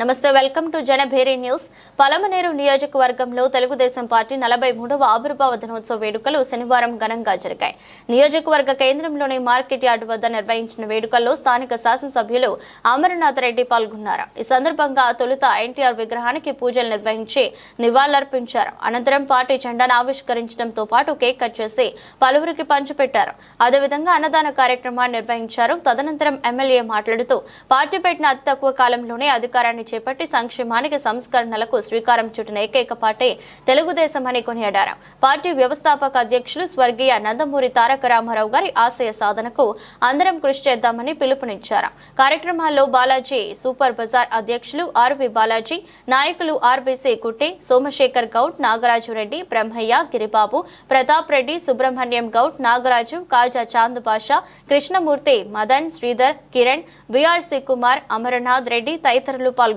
నమస్తే welcome to Janabheri news. Palamaneru నియోజకవర్గంలో Telugu Desam party 43వ ఆవిర్భావ దినోత్సవ వేడుకలు శనివారం ఘనంగా జరిగాయి. నియోజకవర్గ కేంద్రంలోని మార్కెట్ యార్డు వద్ద నిర్వహించిన వేడుకల్లో స్థానిక శాసనసభ్యులు అమరనాథ్ రెడ్డి పాల్గొన్నారు. ఈ సందర్భంగా తొలుత ఎన్టీఆర్ విగ్రహానికి పూజలు నిర్వహించి నివాళులర్పించారు. అనంతరం పార్టీ జెండాను ఆవిష్కరించడంతో పాటు కేక్ కట్ చేసి పలువురికి పంచిపెట్టారు. అదేవిధంగా అన్నదాన కార్యక్రమాన్ని నిర్వహించారు. తదనంతరం ఎమ్మెల్యే మాట్లాడుతూ పార్టీ పెట్టిన అతి తక్కువ కాలంలోనే అధికారాన్ని చేపట్టి సంక్షేమానికి సంస్కరణలకు శ్రీకారం చుట్టిన ఏకైక పార్టీ తెలుగుదేశం అని కొనియాడారు. పార్టీ వ్యవస్థాపక అధ్యక్షులు స్వర్గీయ నందమూరి తారక రామారావు గారి ఆశయ సాధనకు అందరం కృషి చేద్దామని పిలుపునిచ్చారు. కార్యక్రమాల్లో బాలాజీ సూపర్ బజార్ అధ్యక్షులు ఆర్వి బాలాజీ, నాయకులు ఆర్బీసీ కుట్టి, సోమశేఖర్ గౌడ్, నాగరాజు రెడ్డి, బ్రహ్మయ్య, గిరిబాబు, ప్రతాప్ రెడ్డి, సుబ్రహ్మణ్యం గౌడ్, నాగరాజు, కాజా చాంద్ బాషా, కృష్ణమూర్తి, మదన్, శ్రీధర్, కిరణ్, బీఆర్సీ కుమార్, అమరనాథ్ రెడ్డి తదితరులు పాల్గొన్నారు.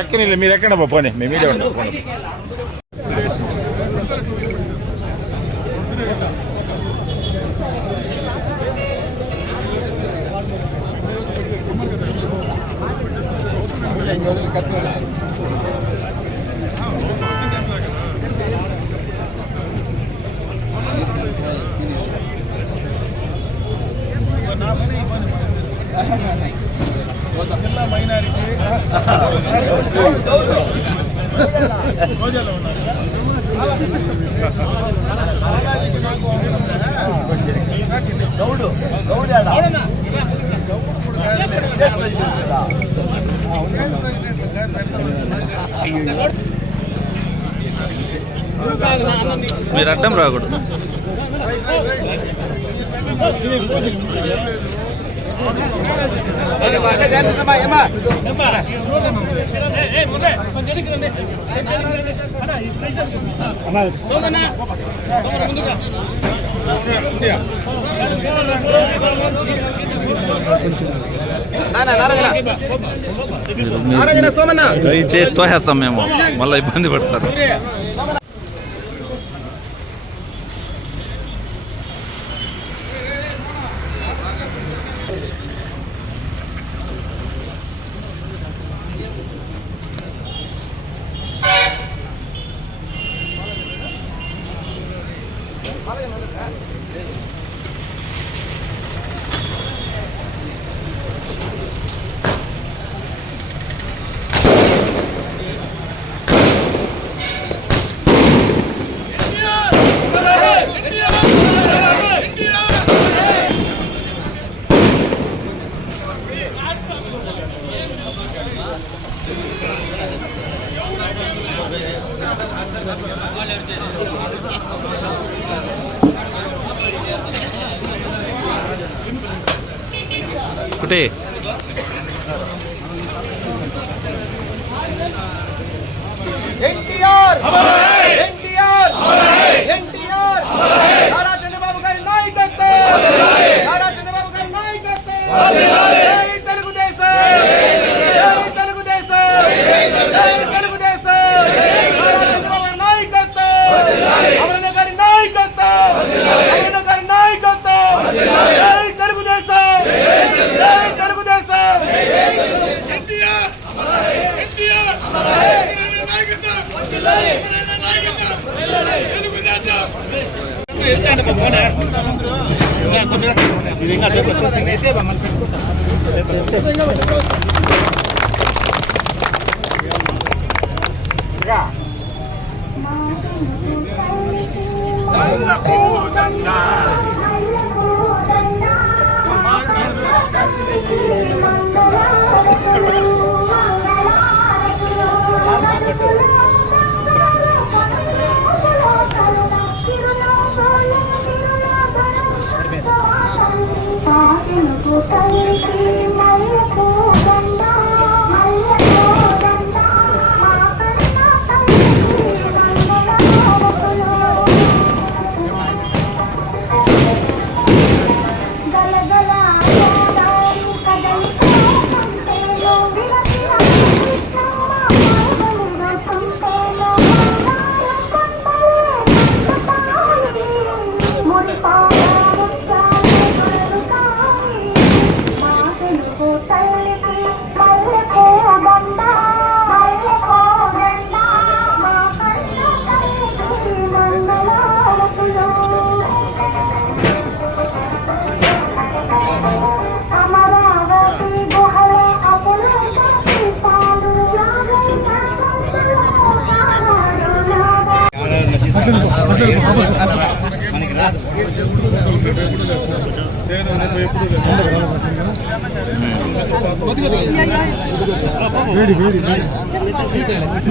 ఎక్కనిలే మీరు ఎక్కడ పోనీ మేము మీడే ఉంటాం. జిల్లా మైనారిటీ రోజాలో ఉన్నారు. మీరు అడ్డం రాకూడదు. చేసి తోసేస్తాం మేము, మళ్ళీ ఇబ్బంది పడతారు. ఒకటి ఎన్టీఆర్ ఎన్టీఆర్ ఎన్టీఆర్ నారా చంద్రబాబు గారి నాయకత్వం, నారా చంద్రబాబు గారి నాయకత్వం. జై తెలుగుదేశం జై తెలుగుదేశం జై తెలుగుదేశం చంద్రబాబు నాయకత్వం అమరణ గారి నాయకత్వం అమరణ గారి నాయకత్వం జై తెలుగుదేశం జై తెలుగుదేశం ఎన్టీఆర్ ఎన్టీఆర్ నాయకత్వం నాయకత్వం తెలుగుదేశం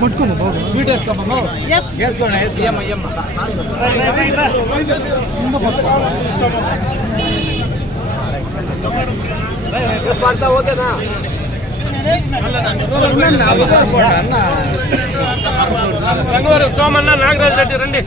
పట్టుకోండి స్వీట్ వేసుకోమ్మా పడతా పోతేనా రంగవారు సోమన్న నాగరాజు రెడ్డి రండి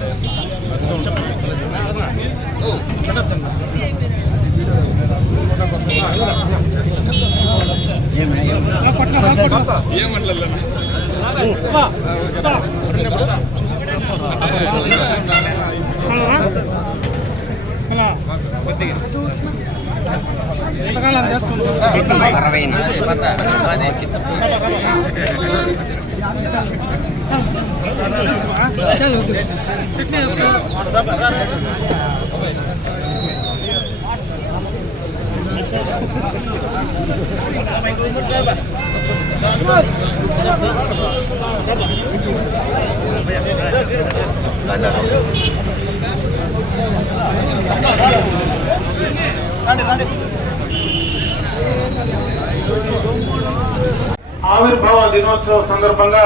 చట్నీ ఆవిర్భావ దినోత్సవ సందర్భంగా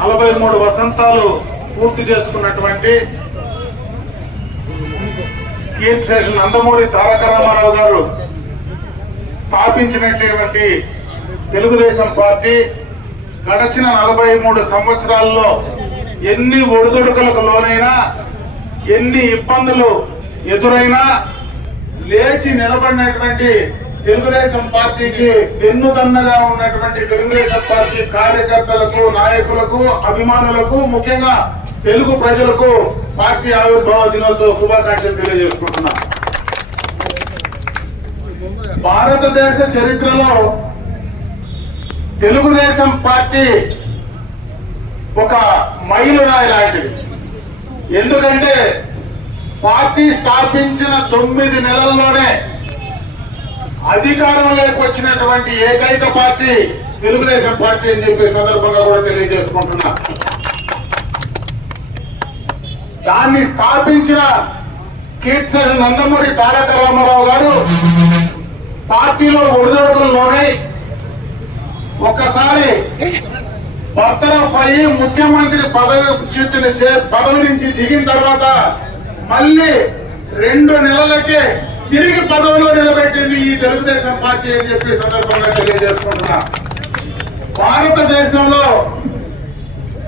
43 వసంతాలు పూర్తి చేసుకున్నటువంటి కీర్తిశేషులు నందమూరి తారక రామారావు గారు స్థాపించినటువంటి తెలుగుదేశం పార్టీ గడచిన 43 సంవత్సరాల్లో ఎన్ని ఒడిదుడుకులకు లోనైనా ఎన్ని ఇబ్బందులు ఎదురైనా లేచి నిలబడినటువంటి తెలుగుదేశం పార్టీకి వెన్నుదన్నగా ఉన్నటువంటి తెలుగుదేశం పార్టీ కార్యకర్తలకు నాయకులకు అభిమానులకు ముఖ్యంగా తెలుగు ప్రజలకు పార్టీ ఆవిర్భావ దినోత్సవ శుభాకాంక్షలు తెలియజేసుకుంటున్నా. భారతదేశ చరిత్రలో తెలుగుదేశం పార్టీ ఒక మైలురాయి లాంటిది. ఎందుకంటే పార్టీ స్థాపించిన 9 నెలల్లోనే అధికారంలోకి వచ్చినటువంటి ఏకైక పార్టీ తెలుగుదేశం పార్టీ అని చెప్పే సందర్భంగా కూడా తెలియజేసుకుంటున్నా. దాన్ని స్థాపించిన కీర్తిశేషులు నందమూరి తారక రామారావు గారు పార్టీలో ఒడిదొడుకుల్లోనే ఒక్కసారి బర్తరఫ్ అయ్యి ముఖ్యమంత్రి పదవి నుంచి దిగిన తర్వాత మళ్ళీ 2 నెలలకే తిరిగి పదవిలో నిలబెట్టింది ఈ తెలుగుదేశం పార్టీ అని చెప్పి సందర్భంగా తెలియజేసుకుంటున్నా. భారతదేశంలో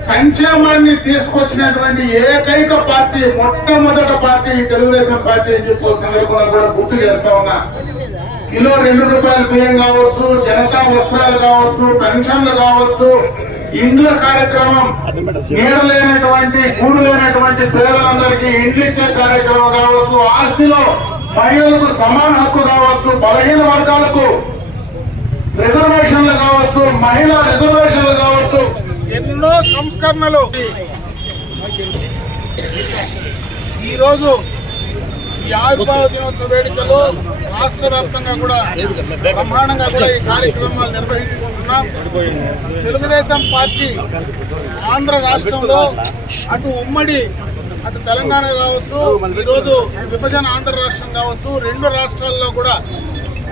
సంక్షేమాన్ని తీసుకొచ్చినటువంటి ఏకైక పార్టీ, మొట్టమొదటి పార్టీ ఈ తెలుగుదేశం పార్టీ అని చెప్పి సందర్భంగా కూడా గుర్తు చేస్తా ఉన్నా. కిలో 2 రూపాయల బియ్యం కావచ్చు, జనతా వస్త్రాలు కావచ్చు, పెన్షన్లు కావచ్చు, ఇండ్ల కార్యక్రమం, నీడ లేనటువంటి గూడు లేనటువంటి పేదలందరికీ ఇండ్లు ఇచ్చే కార్యక్రమం కావచ్చు, ఆస్తిలో మహిళలకు సమాన హక్కు కావచ్చు, బలహీన వర్గాలకు రిజర్వేషన్లు కావచ్చు, మహిళా రిజర్వేషన్లు కావచ్చు, ఎన్నో సంస్కరణలు ఈరోజు ఈ ఆవిర్భావ దినోత్సవ వేడుకలు రాష్ట్ర వ్యాప్తంగా కూడా బ్రహ్మాండంగా కూడా ఈ కార్యక్రమాలు నిర్వహించుకుంటున్నాం. తెలుగుదేశం పార్టీ ఆంధ్ర రాష్ట్రంలో అటు ఉమ్మడి అటు తెలంగాణ కావచ్చు, ఈరోజు విభజన ఆంధ్ర రాష్ట్రం కావచ్చు, 2 రాష్ట్రాల్లో కూడా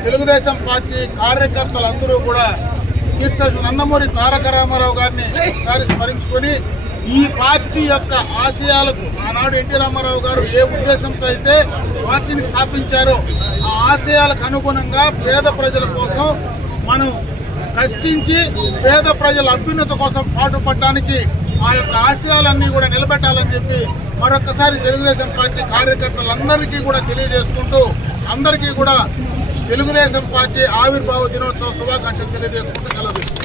తెలుగుదేశం పార్టీ కార్యకర్తలందరూ కూడా కీర్తిశేషులు నందమూరి తారక రామారావు గారిని ఒకసారి స్మరించుకొని ఈ పార్టీ యొక్క ఆశయాలకు ఆనాడు ఎన్టీ రామారావు గారు ఏ ఉద్దేశంతో అయితే పార్టీని స్థాపించారో ఆ ఆశయాలకు అనుగుణంగా పేద ప్రజల కోసం మనం కష్టించి పేద ప్రజల అభ్యున్నతి కోసం పాటుపడడానికి ఆ యొక్క ఆశయాలన్నీ కూడా నిలబెట్టాలని చెప్పి మరొకసారి తెలుగుదేశం పార్టీ కార్యకర్తలందరికీ కూడా తెలియజేసుకుంటూ అందరికీ కూడా తెలుగుదేశం పార్టీ ఆవిర్భావ దినోత్సవ శుభాకాంక్షలు తెలియజేసుకుంటూ సెలవు.